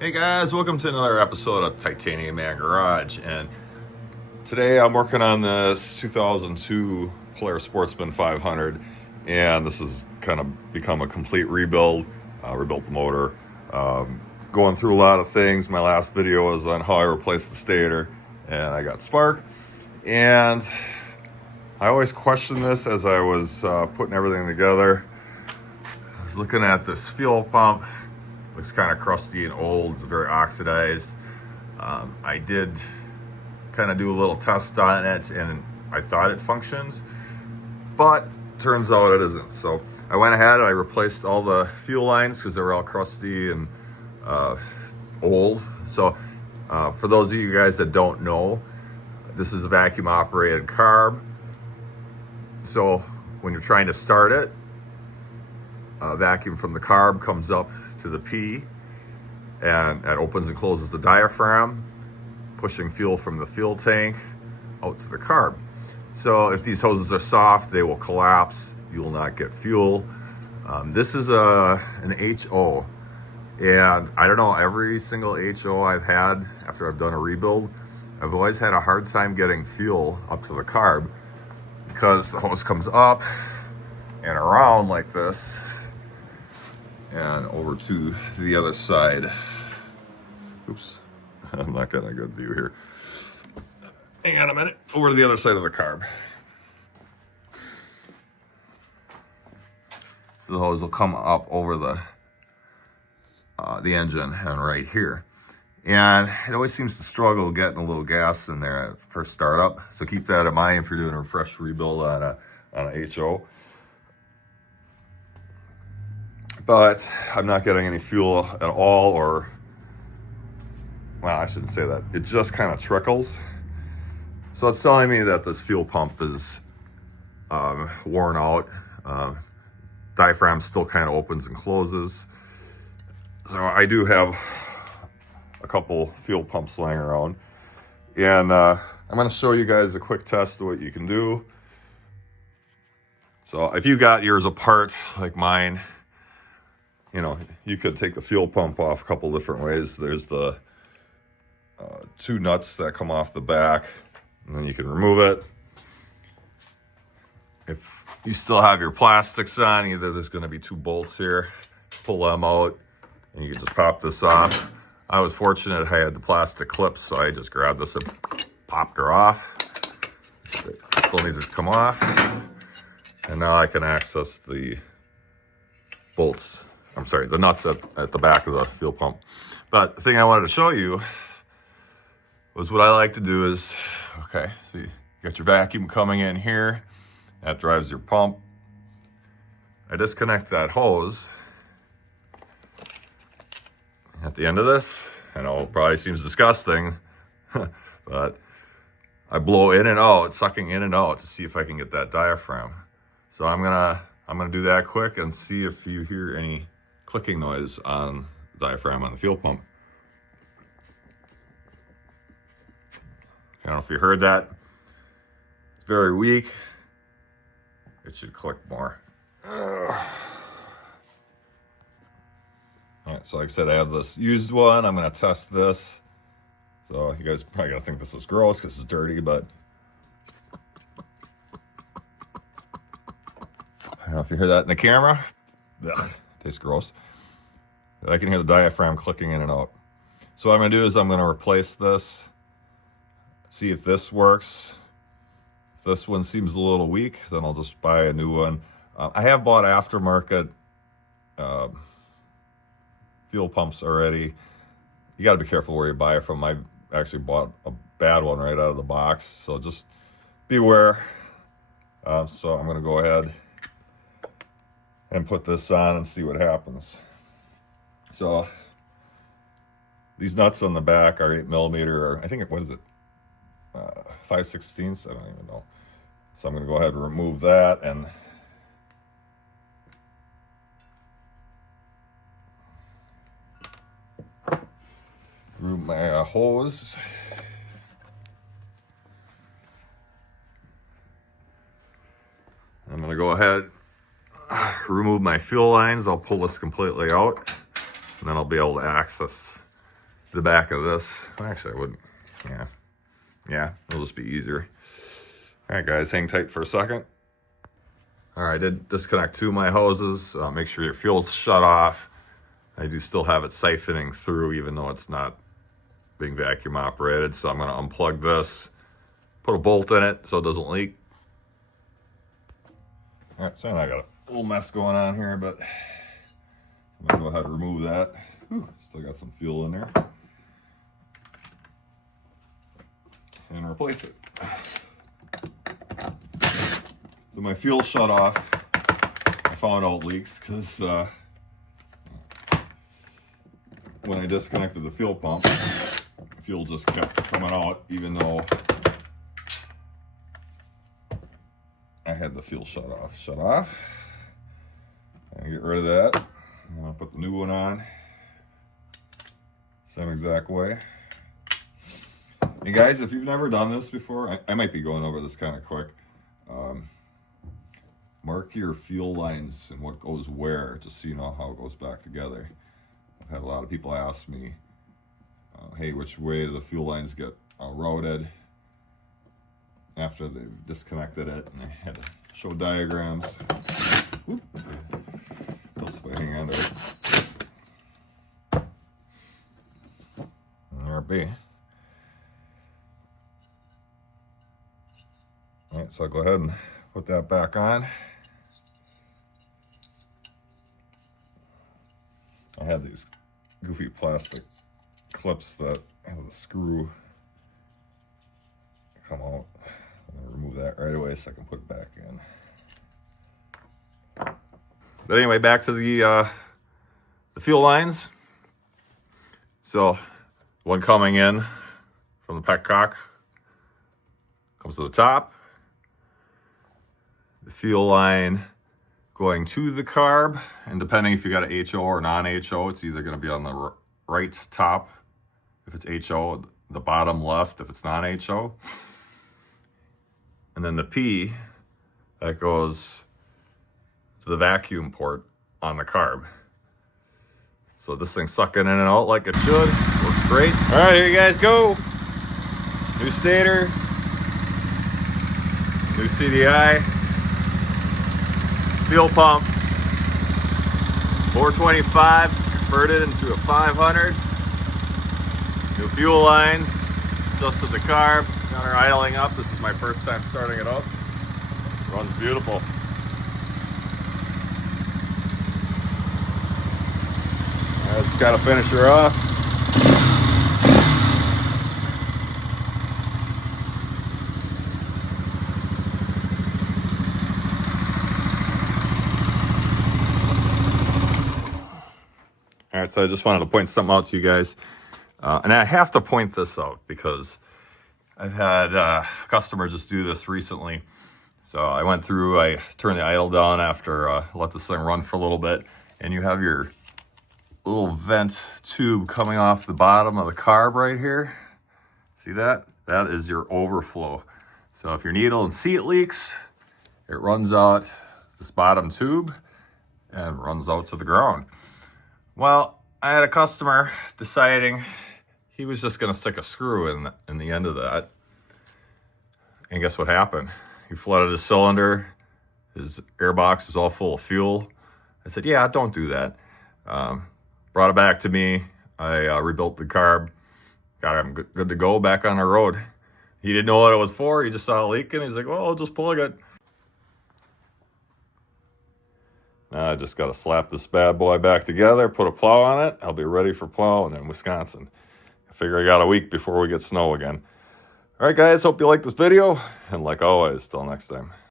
Hey guys, welcome to another episode of Titanium Man Garage. And today I'm working on this 2002 Polaris Sportsman 500, and this has kind of become a complete rebuild. Rebuilt the motor, going through a lot of things. My last video was on how I replaced the stator, and I got spark. And I always questioned this as I was putting everything together. I was looking at this fuel pump. Looks kind of crusty and old. It's very oxidized. I did kind of do a little test on it, and I thought it functions, but turns out it isn't. So I went ahead, I replaced all the fuel lines because they were all crusty and old. So for those of you guys that don't know, this is a vacuum operated carb. So when you're trying to start it, vacuum from the carb comes up to the P, and it opens and closes the diaphragm, pushing fuel from the fuel tank out to the carb. So if these hoses are soft, they will collapse. You will not get fuel. This is an HO, and I don't know, every single HO I've had after I've done a rebuild, I've always had a hard time getting fuel up to the carb because the hose comes up and around like this and over to the other side. Oops, I'm not getting a good view here. Hang on a minute. Over to the other side of the carb. So the hose will come up over the engine and right here. And it always seems to struggle getting a little gas in there at first startup. So keep that in mind if you're doing a fresh rebuild on a HO. But I'm not getting any fuel at all, or, well, I shouldn't say that. It just kind of trickles. So it's telling me that this fuel pump is worn out. Diaphragm still kind of opens and closes. So I do have a couple fuel pumps laying around. And I'm going to show you guys a quick test of what you can do. So if you got yours apart like mine, you know, you could take the fuel pump off a couple different ways. There's the two nuts that come off the back, and then you can remove it. If you still have your plastics on, either there's going to be two bolts here, pull them out, and you can just pop this off. I was fortunate I had the plastic clips, so I just grabbed this and popped her off. Still needs to come off. And now I can access the bolts. I'm sorry, the nuts at the back of the fuel pump. But the thing I wanted to show you was what I like to do is, okay, so you got your vacuum coming in here. That drives your pump. I disconnect that hose. At the end of this, I know it probably seems disgusting, but I blow in and out, sucking in and out to see if I can get that diaphragm. So I'm gonna do that quick and see if you hear any clicking noise on the diaphragm on the fuel pump. I don't know if you heard that. It's very weak. It should click more. All right, so like I said, I have this used one. I'm gonna test this. So you guys probably gonna think this is gross because it's dirty, but I don't know if you hear that in the camera. Ugh, tastes gross. I can hear the diaphragm clicking in and out. So what I'm gonna do is I'm gonna replace this, see if this works. If this one seems a little weak, then I'll just buy a new one. I have bought aftermarket fuel pumps already. You gotta be careful where you buy it from. I actually bought a bad one right out of the box, so just beware. So I'm gonna go ahead and put this on and see what happens. So these nuts on the back are 8mm, or I think what is it? 5/16. I don't even know. So I'm going to go ahead and remove that and remove my hose. I'm going to go ahead, remove my fuel lines. I'll pull this completely out, and then I'll be able to access the back of this. Actually, I wouldn't. Yeah, it'll just be easier. All right, guys, hang tight for a second. All right, I did disconnect 2 of my hoses. Make sure your fuel's shut off. I do still have it siphoning through, even though it's not being vacuum operated. So I'm going to unplug this, put a bolt in it so it doesn't leak. All right, so I got a little mess going on here, but I'm going to go ahead and remove that. Whew, still got some fuel in there. And replace it. So my fuel shut off. I found out leaks because when I disconnected the fuel pump, fuel just kept coming out even though I had the fuel shut off. And get rid of that. I'm gonna put the new one on. Same exact way. Hey guys, if you've never done this before, I might be going over this kind of quick. Mark your fuel lines and what goes where, just so you know how it goes back together. I've had a lot of people ask me, hey, which way do the fuel lines get routed after they've disconnected it, and I had to show diagrams. Whoop. Helps if I hang on to it. RB. All right, so I'll go ahead and put that back on. I had these goofy plastic clips that have the screw come out. I'm gonna remove that right away so I can put it back in. But anyway, back to the fuel lines. So one coming in from the petcock comes to the top. The fuel line going to the carb, and depending if you got an HO or non-HO, it's either going to be on the right top if it's HO, the bottom left if it's non-HO. And then the P that goes to the vacuum port on the carb. So this thing's sucking in and out like it should. Works great. All right, here you guys go. New stator, new CDI, fuel pump, 425 converted into a 500. New fuel lines, adjusted the carb, got her idling up. This is my first time starting it up. Runs beautiful. I just gotta finish her off. All right, so I just wanted to point something out to you guys. And I have to point this out because I've had a customer just do this recently. So I went through, I turned the idle down after let this thing run for a little bit, and you have your little vent tube coming off the bottom of the carb right here. See that? That is your overflow. So if your needle and seat leaks, it runs out this bottom tube and runs out to the ground. Well, I had a customer deciding he was just going to stick a screw in the end of that. And guess what happened? He flooded his cylinder. His airbox is all full of fuel. I said, yeah, don't do that. Brought it back to me. I rebuilt the carb. Got him good to go back on the road. He didn't know what it was for. He just saw it leaking. He's like, well, I'll just plug it. Now I just got to slap this bad boy back together, put a plow on it. I'll be ready for plowing in Wisconsin. I figure I got a week before we get snow again. All right, guys, hope you like this video. And like always, till next time.